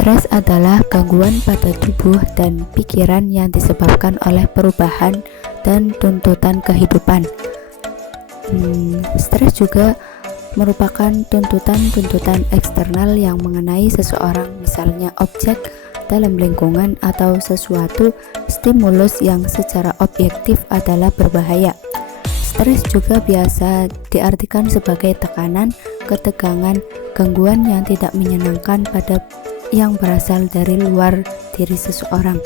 Stres adalah gangguan pada tubuh dan pikiran yang disebabkan oleh perubahan dan tuntutan kehidupan. Stres juga merupakan tuntutan-tuntutan eksternal yang mengenai seseorang, misalnya objek dalam lingkungan atau sesuatu stimulus yang secara objektif adalah berbahaya. Stres juga biasa diartikan sebagai tekanan, ketegangan, gangguan yang tidak menyenangkan yang berasal dari luar diri seseorang.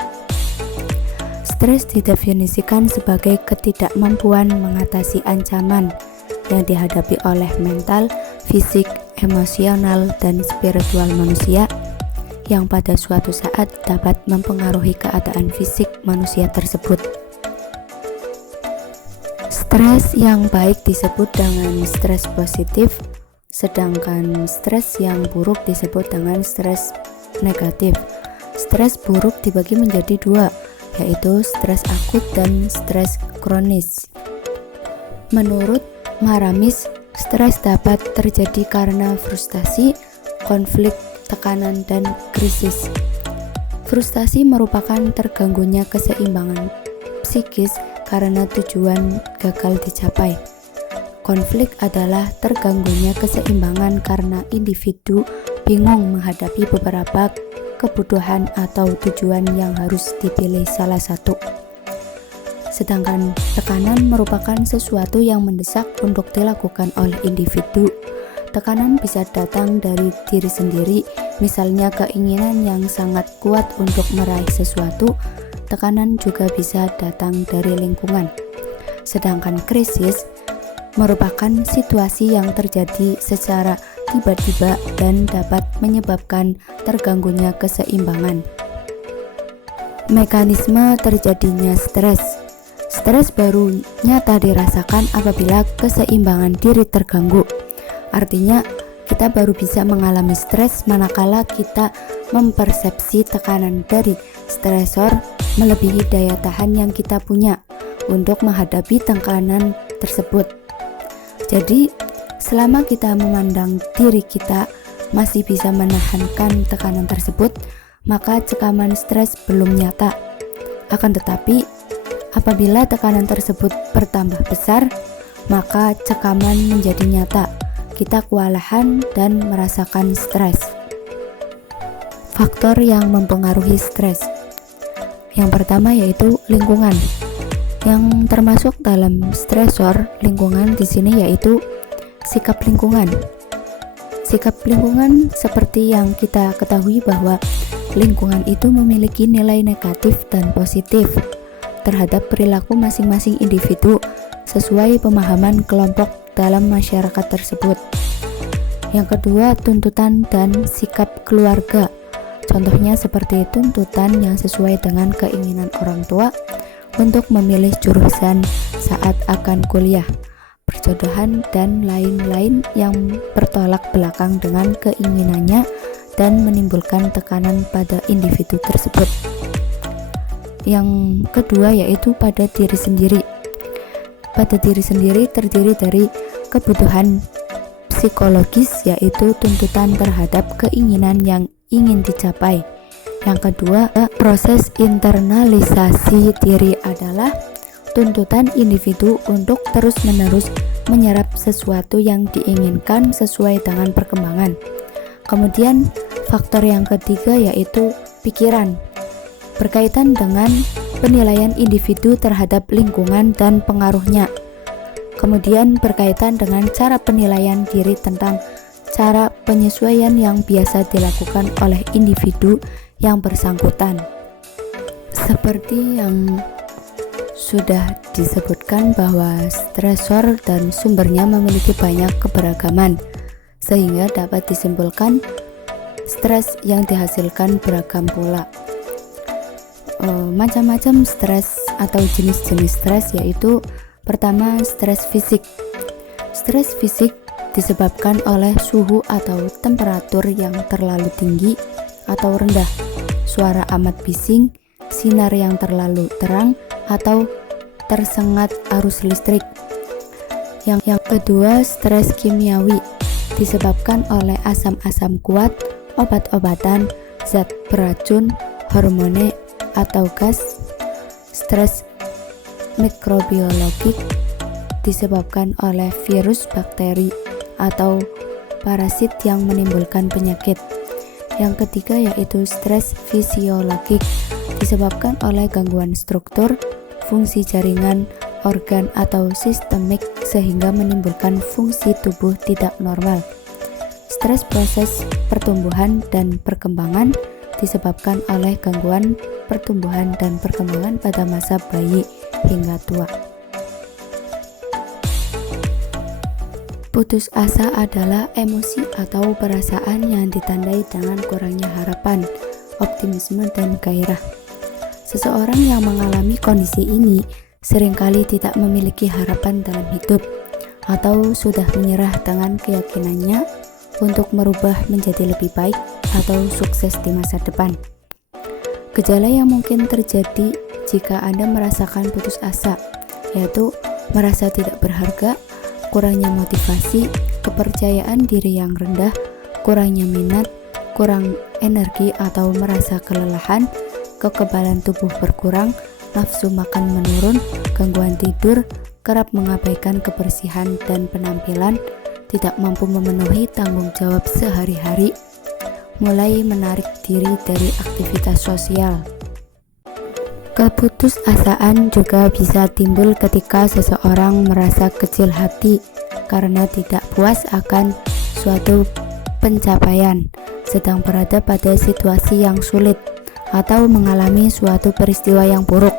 Stres didefinisikan sebagai ketidakmampuan mengatasi ancaman yang dihadapi oleh mental, fisik, emosional, dan spiritual manusia yang pada suatu saat dapat mempengaruhi keadaan fisik manusia tersebut. Stres yang baik disebut dengan stres positif, sedangkan stres yang buruk disebut dengan stres negatif. Stres buruk dibagi menjadi dua, yaitu stres akut dan stres kronis. Menurut Maramis, stres dapat terjadi karena frustasi, konflik, tekanan, dan krisis. Frustasi merupakan terganggunya keseimbangan psikis karena tujuan gagal dicapai. Konflik adalah terganggunya keseimbangan karena individu bingung menghadapi beberapa kebutuhan atau tujuan yang harus dipilih salah satu. Sedangkan tekanan merupakan sesuatu yang mendesak untuk dilakukan oleh individu. Tekanan bisa datang dari diri sendiri, misalnya keinginan yang sangat kuat untuk meraih sesuatu. Tekanan juga bisa datang dari lingkungan. Sedangkan krisis merupakan situasi yang terjadi secara tiba-tiba dan dapat menyebabkan terganggunya keseimbangan. Mekanisme terjadinya stres. Stres baru nyata dirasakan apabila keseimbangan diri terganggu. Artinya, kita baru bisa mengalami stres manakala kita mempersepsi tekanan dari stresor melebihi daya tahan yang kita punya untuk menghadapi tekanan tersebut. Jadi, selama kita memandang diri kita masih bisa menahankan tekanan tersebut, maka cekaman stres belum nyata. Akan tetapi, apabila tekanan tersebut bertambah besar, maka cekaman menjadi nyata. Kita kewalahan dan merasakan stres. Faktor yang mempengaruhi stres. Yang pertama yaitu lingkungan. Yang termasuk dalam stresor lingkungan di sini yaitu sikap lingkungan. Sikap lingkungan seperti yang kita ketahui bahwa lingkungan itu memiliki nilai negatif dan positif terhadap perilaku masing-masing individu sesuai pemahaman kelompok dalam masyarakat tersebut. Yang kedua, tuntutan dan sikap keluarga. Contohnya seperti tuntutan yang sesuai dengan keinginan orang tua untuk memilih jurusan saat akan kuliah, perjodohan, dan lain-lain yang bertolak belakang dengan keinginannya dan menimbulkan tekanan pada individu tersebut. Yang kedua yaitu pada diri sendiri. Pada diri sendiri terdiri dari kebutuhan psikologis, yaitu tuntutan terhadap keinginan yang ingin dicapai. Yang kedua, proses internalisasi diri adalah tuntutan individu untuk terus-menerus menyerap sesuatu yang diinginkan sesuai dengan perkembangan. Kemudian, faktor yang ketiga yaitu pikiran, berkaitan dengan penilaian individu terhadap lingkungan dan pengaruhnya. Kemudian berkaitan dengan cara penilaian diri tentang cara penyesuaian yang biasa dilakukan oleh individu yang bersangkutan. Seperti yang sudah disebutkan bahwa stresor dan sumbernya memiliki banyak keberagaman, sehingga dapat disimpulkan stres yang dihasilkan beragam pula. Macam-macam stres atau jenis-jenis stres yaitu pertama stres fisik. Stres fisik disebabkan oleh suhu atau temperatur yang terlalu tinggi atau rendah, suara amat bising, sinar yang terlalu terang, atau tersengat arus listrik. Yang kedua, stres kimiawi disebabkan oleh asam-asam kuat, obat-obatan, zat beracun, hormone, atau gas. Stres mikrobiologik disebabkan oleh virus, bakteri, atau parasit yang menimbulkan penyakit. Yang ketiga yaitu stres fisiologik disebabkan oleh gangguan struktur, fungsi jaringan, organ, atau sistemik sehingga menimbulkan fungsi tubuh tidak normal. Stres proses pertumbuhan dan perkembangan disebabkan oleh gangguan pertumbuhan dan perkembangan pada masa bayi hingga tua. Putus asa adalah emosi atau perasaan yang ditandai dengan kurangnya harapan, optimisme, dan gairah. Seseorang yang mengalami kondisi ini seringkali tidak memiliki harapan dalam hidup atau sudah menyerah dengan keyakinannya untuk merubah menjadi lebih baik atau sukses di masa depan. Gejala yang mungkin terjadi jika Anda merasakan putus asa, yaitu merasa tidak berharga, kurangnya motivasi, kepercayaan diri yang rendah, kurangnya minat, kurang energi atau merasa kelelahan, kekebalan tubuh berkurang, nafsu makan menurun, gangguan tidur, kerap mengabaikan kebersihan dan penampilan, tidak mampu memenuhi tanggung jawab sehari-hari, mulai menarik diri dari aktivitas sosial. Keputusasaan juga bisa timbul ketika seseorang merasa kecil hati karena tidak puas akan suatu pencapaian, sedang berada pada situasi yang sulit, atau mengalami suatu peristiwa yang buruk.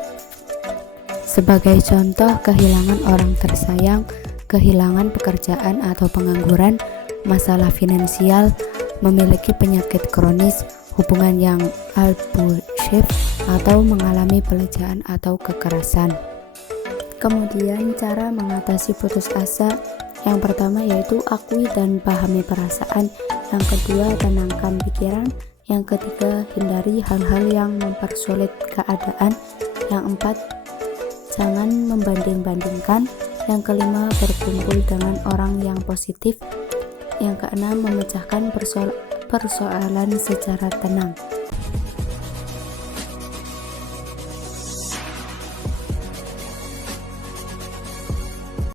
Sebagai contoh, kehilangan orang tersayang, kehilangan pekerjaan atau pengangguran, masalah finansial, memiliki penyakit kronis, hubungan yang abusive, atau mengalami pelecehan atau kekerasan. Kemudian cara mengatasi putus asa, yang pertama yaitu akui dan pahami perasaan, yang kedua tenangkan pikiran, yang ketiga hindari hal-hal yang mempersulit keadaan, yang empat jangan membanding-bandingkan, yang kelima berkumpul dengan orang yang positif, yang keenam memecahkan persoalan secara tenang.